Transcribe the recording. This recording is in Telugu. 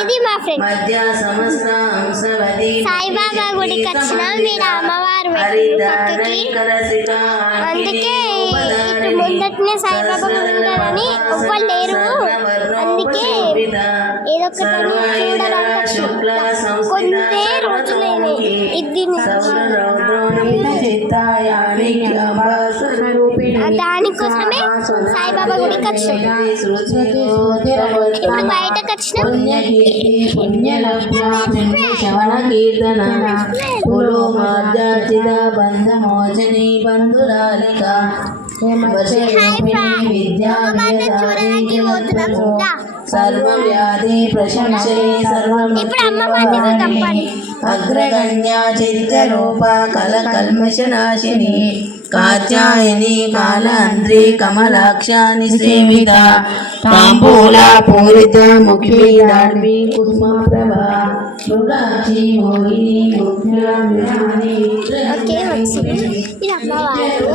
ఇది మా ఫ్రెండ్ సాయిబాబా గుడికి వచ్చినాం. మీరు అమ్మవారు పక్కకి, అందుకే ఇటు ముందటనే సాయిబాబా గుడి ఉంటుందని ఒక్కరు లేరు, అందుకే ఏదో ఒకటి చూడాలంటే కొంతే రోజులేనే ఇది దానికోసమే సాయిబాబా గుడికి వచ్చినాం. ఇప్పుడు బయటకు వచ్చినాం. శ్రవణ కీర్తన బంధమోచని బంధురాలిక సర్వవ్యాధి ప్రశంసని అగ్రగణ్య చరిత్రరూప కలకల్మషనాశిని కాత్యాయని కాలాంధ్రి కమలాక్షాని సేవిత తాంబూల పూరిత ముఖి కుస్మప్రభా మృగాక్షి మోహిని ఓకే వచ్చింది. ఇది అమ్మవారు